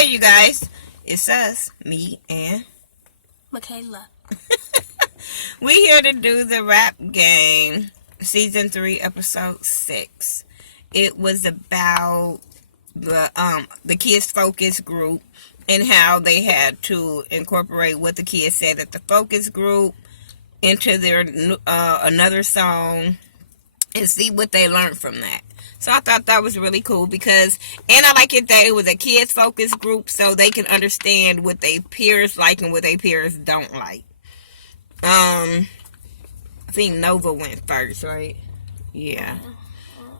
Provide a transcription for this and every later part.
Hey, you guys. It's us, me and Michaela. we here to do the rap game, season 3, episode 6. It was about the kids focus group and how they had to incorporate what the kids said at the focus group into their another song and see what they learned from that. So I thought that was really cool because, and I like it that it was a kids focus group so they can understand what their peers like and what their peers don't like. I think Nova went first, right? Yeah.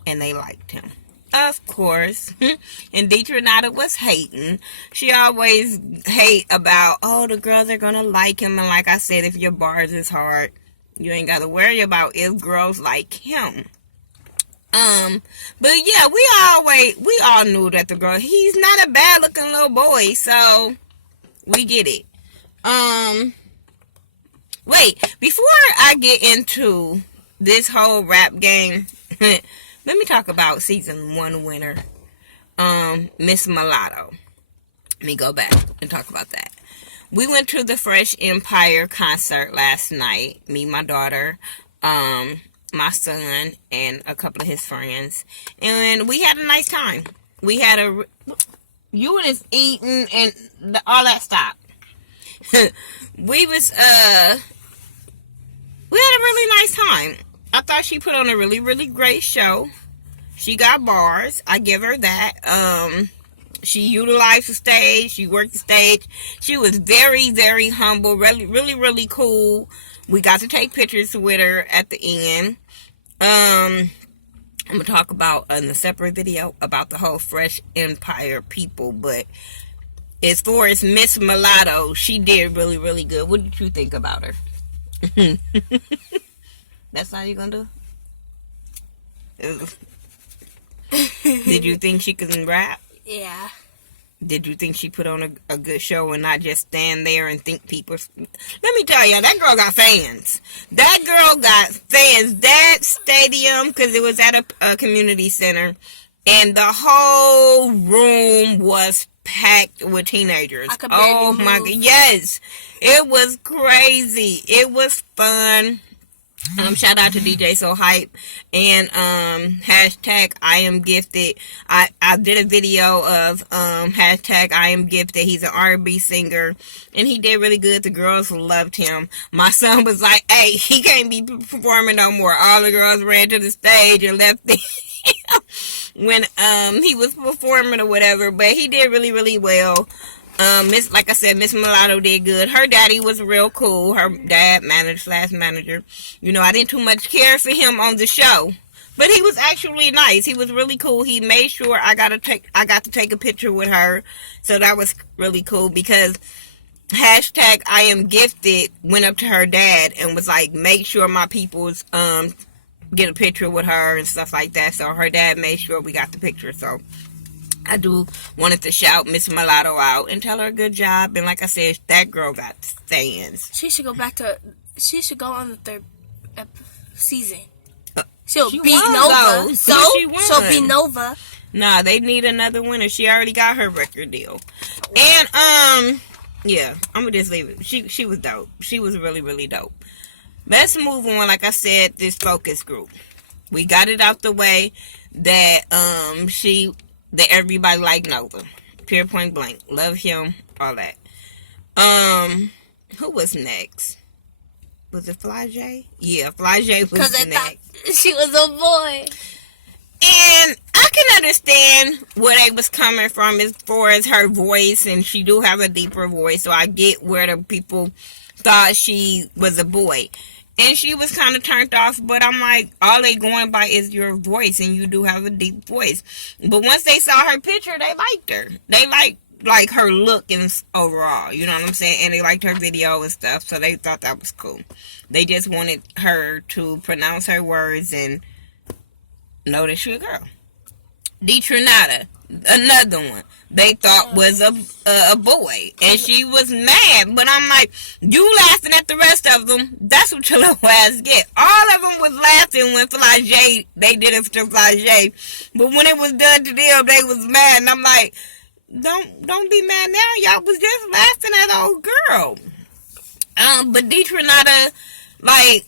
And they liked him. Of course. And Deetranada was hating. She always hate about, oh, the girls are going to like him. And like I said, if your bars is hard, you ain't got to worry about if girls like him. But yeah, we all knew that the girl, he's not a bad looking little boy, so we get it. Wait, before I get into this whole rap game, let me talk about season 1 winner, Miss Mulatto. Let me go back and talk about that. We went to the Fresh Empire concert last night, me, my daughter, my son, and a couple of his friends, and we had a nice time. We had you was eating and all that stuff. we had a really nice time. I thought she put on a really, really great show. She got bars. I give her that. She utilized the stage. She worked the stage. She was very, very humble. Really, really, really cool. We got to take pictures with her at the end. I'm going to talk about in a separate video about the whole Fresh Empire people. But as far as Miss Mulatto, she did really, really good. What did you think about her? That's how you going to do? Did you think she could rap? Yeah. Did you think she put on a good show and not just stand there and think people... Let me tell you, that girl got fans. That girl got fans. That stadium, because it was at a community center, and the whole room was packed with teenagers. Oh my God. Yes. It was crazy. It was fun. Shout out to DJ So Hype and hashtag I am gifted. I did a video of hashtag I am gifted. He's an R&B singer and he did really good. The girls loved him. My son was like, hey, he can't be performing no more. All the girls ran to the stage and left him when he was performing or whatever, but he did really, really well. Like I said, Miss Mulatto did good. Her daddy was real cool. Her dad, manager. You know, I didn't too much care for him on the show, but he was actually nice. He was really cool. He made sure I got to take a picture with her, so that was really cool because hashtag I am gifted went up to her dad and was like, make sure my people's get a picture with her and stuff like that. So her dad made sure we got the picture. So I wanted to shout Miss Mulatto out and tell her good job. And like I said, that girl got fans. She should go on the 3rd season. She'll beat Nova. Though. She'll beat Nova. Nah, they need another winner. She already got her record deal. And, yeah, I'm gonna just leave it. She was dope. She was really, really dope. Let's move on. Like I said, this focus group. We got it out the way that, that everybody liked Nova. Pure point blank. Love him. All that. Who was next? Was it Fly J? Yeah, Fly J was next. Because I thought she was a boy. And I can understand where they was coming from as far as her voice. And she do have a deeper voice. So I get where the people thought she was a boy. And she was kind of turned off, but I'm like, all they going by is your voice, and you do have a deep voice. But once they saw her picture, they liked her. They liked her look and overall, you know what I'm saying? And they liked her video and stuff, so they thought that was cool. They just wanted her to pronounce her words and know that she was a girl. Deetranada, another one they thought was a boy, and she was mad. But I'm like, you laughing at the rest of them? That's what your little ass get. All of them was laughing when Fly J, they did it to Fly J, but when it was done to them, they was mad. And I'm like, don't be mad now. Y'all was just laughing at old girl. But Deetranada, like,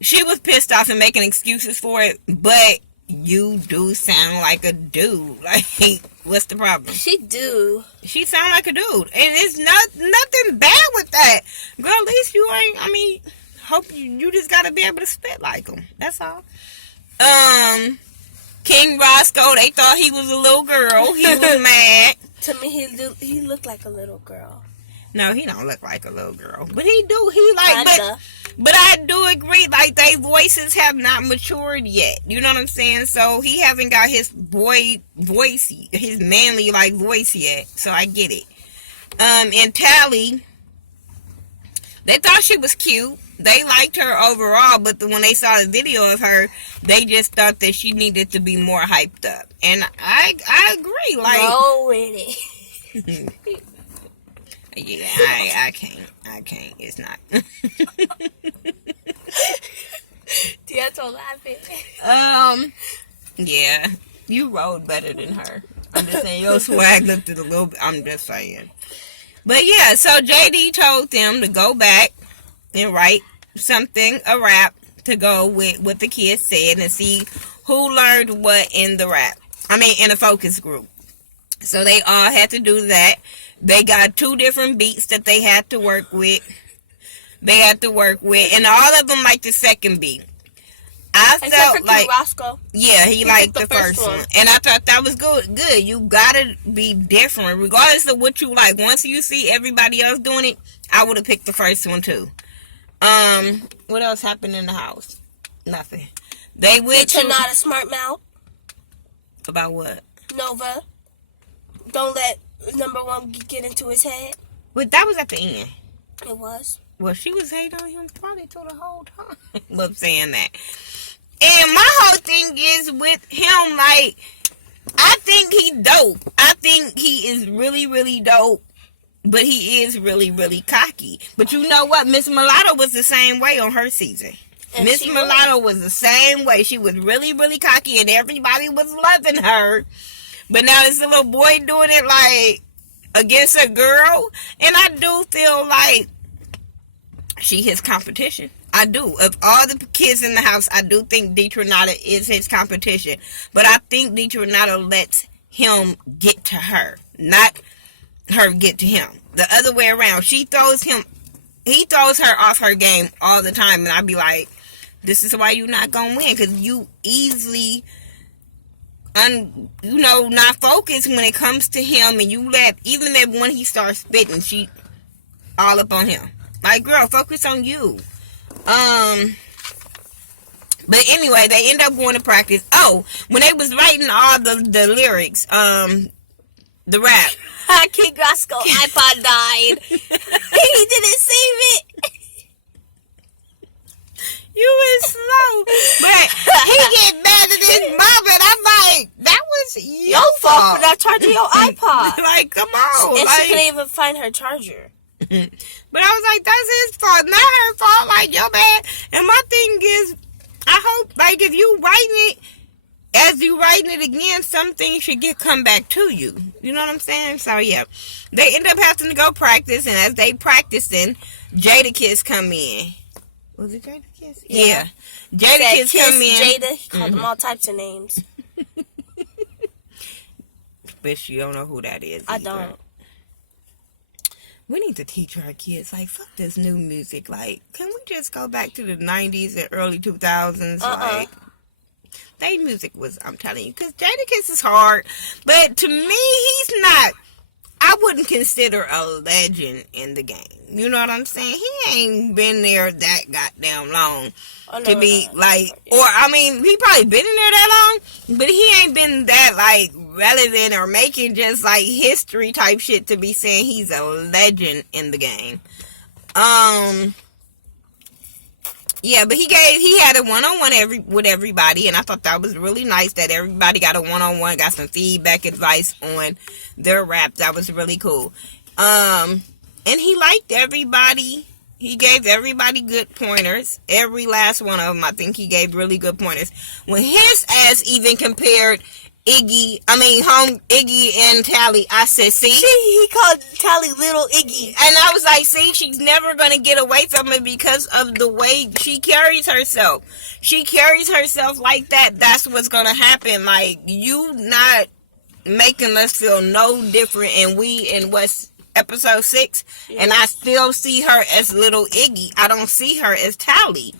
she was pissed off and making excuses for it, but you do sound like a dude. Like, what's the problem? She do. She sound like a dude. And it's nothing bad with that. Girl, at least you ain't, I mean, hope you just gotta be able to spit like him. That's all. King Roscoe, they thought he was a little girl. He was mad. To me, he looked like a little girl. No, he don't look like a little girl. But he do. He like, Kinda. but I do agree, like, they voices have not matured yet. You know what I'm saying? So he hasn't got his boy voice, his manly, like, voice yet. So I get it. And Tally, they thought she was cute. They liked her overall, but when they saw the video of her, they just thought that she needed to be more hyped up. And I agree. Like, roll with it. yeah, I can't. It's not. Tia's laughing. Yeah, you rode better than her. I'm just saying, your swag lifted a little bit. I'm just saying. But yeah, so JD told them to go back and write something, a rap, to go with what the kids said and see who learned what in the rap. I mean, in a focus group. So they all had to do that. They got 2 different beats that they had to work with. And all of them liked the second beat. I felt like, Roscoe. Yeah, he liked the first one. And I thought that was good. You gotta be different, regardless of what you like. Once you see everybody else doing it, I would have picked the first one too. What else happened in the house? Nothing. They went to... not a smart mouth. About what? Nova. Don't let number 1 get into his head. But that was at the end. It was. Well, she was hating on him probably till the whole time. Love saying that. And my whole thing is with him, like, I think he dope. I think he is really, really dope. But he is really, really cocky. But you know what? Miss Mulatto was the same way on her season. Miss Mulatto was the same way. She was really, really cocky, and everybody was loving her. But now this little boy doing it, like, against a girl. And I do feel like she his competition. I do. Of all the kids in the house, I do think Deetranada is his competition. But I think Deetranada lets him get to her, not her get to him. The other way around. He throws her off her game all the time. And I be like, this is why you're not going to win. Because you easily, not focused when it comes to him. And you let, even that when he starts spitting, she all up on him. Like, girl, focus on you. But anyway, they end up going to practice. Oh, when they was writing all the lyrics, the rap. King Roscoe iPod died. He didn't save it. You was slow. But he get mad at his mom, and I'm like, that was your fault for not charging your iPod. Like, come on. And like, she couldn't even find her charger. But I was like, that's his fault, not her fault. Like, you're bad. And my thing is, I hope, like, if you writing it, as you writing it again, some things should come back to you. You know what I'm saying? So, yeah. They end up having to go practice, and as they practicing, Jadakiss come in. Was it Jadakiss? Yeah. Jadakiss come in. Jada, he called them all types of names. But you don't know who that is. I either. don't. We need to teach our kids, like, fuck this new music. Like, can we just go back to the 90s and early 2000s? Like, they music was, I'm telling you, because Jadakiss is hard. But to me, he's not, I wouldn't consider a legend in the game. You know what I'm saying? He ain't been there that goddamn long to be, like, or, I mean, he probably been in there that long, but he ain't been that, like, relevant or making just, like, history type shit to be saying he's a legend in the game. Yeah, but he had a one-on-one with everybody, and I thought that was really nice that everybody got a one-on-one, got some feedback, advice on their rap. That was really cool. And he liked everybody. He gave everybody good pointers. Every last one of them, I think he gave really good pointers. When his ass even compared Iggy and Tally. I said, see, he called Tally Little Iggy. And I was like, see, she's never going to get away from it because of the way she carries herself. She carries herself like that. That's what's going to happen. Like, you not making us feel no different. And we in what's episode 6. Yeah. And I still see her as Little Iggy. I don't see her as Tally.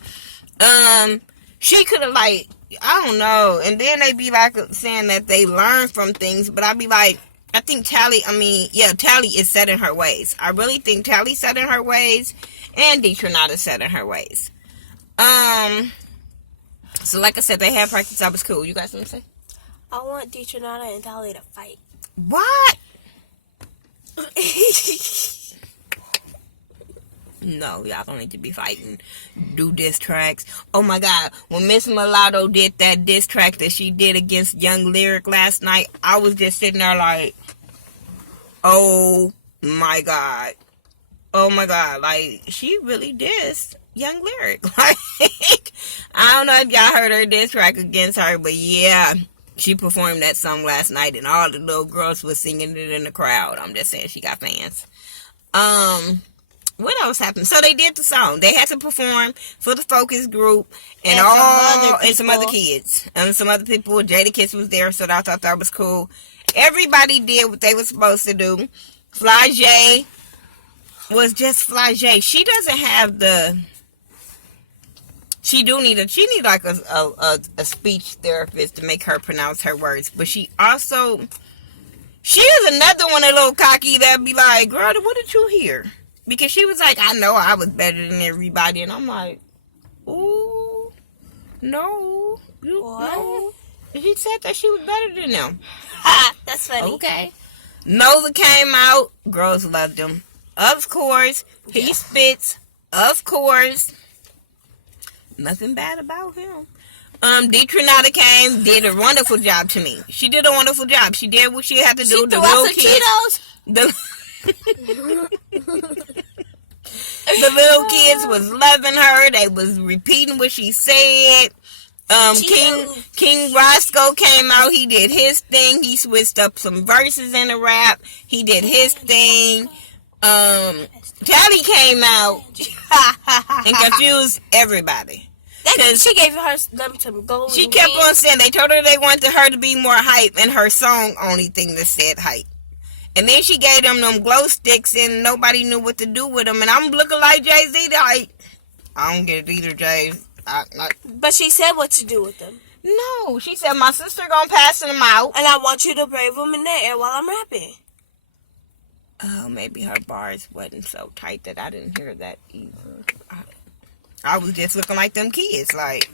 She could have, like, I don't know. And then they be like saying that they learn from things. But I be like, I think Tally is set in her ways. I really think Tally's set in her ways. And Deetranada's set in her ways. So like I said, they had practice. That was cool. You got something to say? I want Deetranada and Tally to fight. What? No, y'all don't need to be fighting. Do diss tracks. Oh my God, when Miss Mulatto did that diss track that she did against Young Lyric last night, I was just sitting there like, oh my God. Oh my God, like, she really dissed Young Lyric. Like, I don't know if y'all heard her diss track against her, but yeah, she performed that song last night and all the little girls were singing it in the crowd. I'm just saying, she got fans. What else happened? So they did the song. They had to perform for the focus group and some other kids and some other people. Jadakiss was there, so I thought that was cool. Everybody did what they were supposed to do. Fly J was just Fly J. She doesn't have the. She need like a speech therapist to make her pronounce her words, but she is another one, a little cocky that be like, girl, what did you hear? Because she was like, I know I was better than everybody. And I'm like, ooh, no. No. She said that she was better than them. That's funny. Okay. Nova came out. Girls loved him. Of course. He spits. Of course. Nothing bad about him. Deetranada came, did a wonderful job to me. She did a wonderful job. She did what she had to do. She threw out some Cheetos. The little kids was loving her. They was repeating what she said. King Roscoe came out. He did his thing. He switched up some verses in the rap. He did his thing. Tally came out and confused everybody. She gave them some gold. She kept on saying, they told her they wanted her to be more hype, and her song only thing that said hype. And then she gave them glow sticks, and nobody knew what to do with them. And I'm looking like Jay-Z, like, I don't get it either, Jay. But she said what to do with them. No, she said, my sister gonna pass them out. And I want you to brave them in the air while I'm rapping. Oh, maybe her bars wasn't so tight that I didn't hear that either. I was just looking like them kids, like.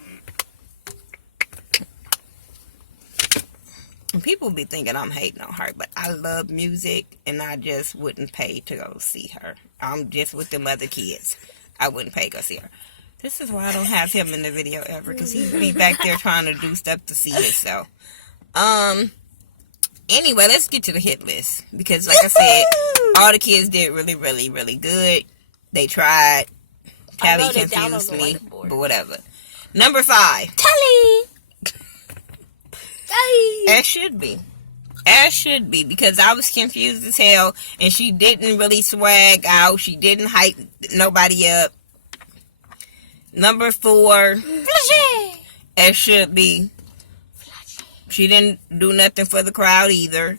And people be thinking I'm hating on her, but I love music, and I just wouldn't pay to go see her. I'm just with them other kids. I wouldn't pay to go see her. This is why I don't have him in the video ever, because he'd be back there trying to do stuff to see himself. Anyway, let's get to the hit list, because like I said, all the kids did really, really, really good. They tried. Tally confused me, but whatever. Number 5. Tally! As should be. As should be, because I was confused as hell, and she didn't really swag out. She didn't hype nobody up. Number 4. As should be. She didn't do nothing for the crowd either.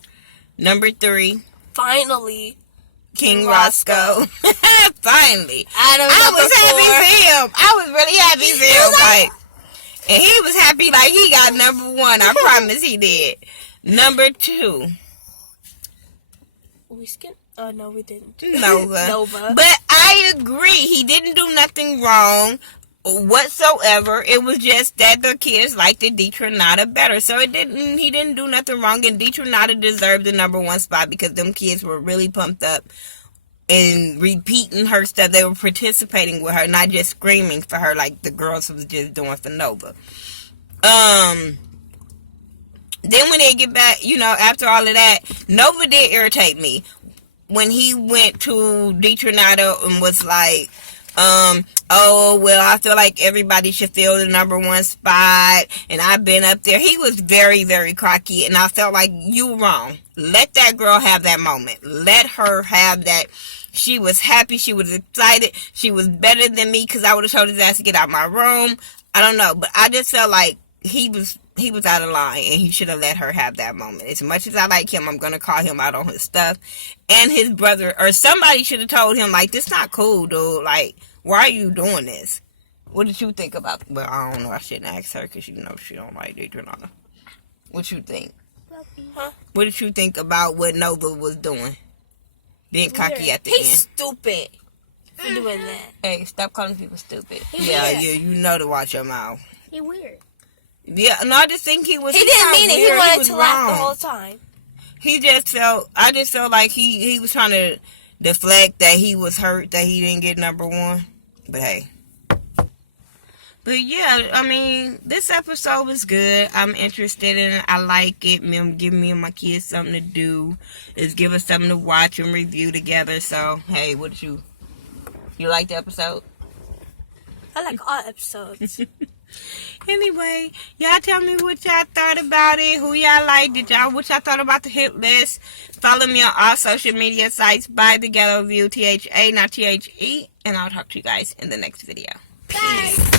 Number 3. Finally. King Roscoe. Finally. I was happy for him. I was really happy for him. Like, and he was happy like he got number 1. I promise he did. Number 2. We skipped? Oh, no, we didn't. Nova. But I agree. He didn't do nothing wrong whatsoever. It was just that the kids liked the Deetranada better. So he didn't do nothing wrong, and Deetranada deserved the number 1 spot because them kids were really pumped up and repeating her stuff. They were participating with her, not just screaming for her like the girls was just doing for Nova. Then when they get back, after all of that, Nova did irritate me when he went to Deetranada and was like, Oh, well, I feel like everybody should fill the number one spot, and I've been up there. He was very, very cocky, and I felt like you were wrong. Let that girl have that moment. Let her have that. She was happy. She was excited. She was better than me because I would have told his ass to get out of my room. I don't know, but I just felt like he was out of line, and he should have let her have that moment. As much as I like him, I'm going to call him out on his stuff. And his brother, or somebody should have told him, like, this not cool, dude. Like, why are you doing this? What did you think about, well, I don't know. I shouldn't ask her because you know she don't like Adriana. What you think? Huh? What did you think about what Nova was doing? Being cocky at the He's end. stupid for doing that. Hey, stop calling people stupid. He's Yeah, weird. you know to watch your mouth. He weird. Yeah, no, I just think he was. He didn't mean it. He weird. wanted was to laugh the wrong. whole time. I just felt like he was trying to deflect that he was hurt that he didn't get number one. But hey. But yeah, I mean, this episode was good. I'm interested in it. I like it. Giving me and my kids something to do. Is give us something to watch and review together. So, hey, you like the episode? I like all episodes. Anyway, y'all tell me what y'all thought about it. Who y'all like? What y'all thought about the hit list? Follow me on all social media sites by Thaghettoview, THA, not THE. And I'll talk to you guys in the next video. Bye.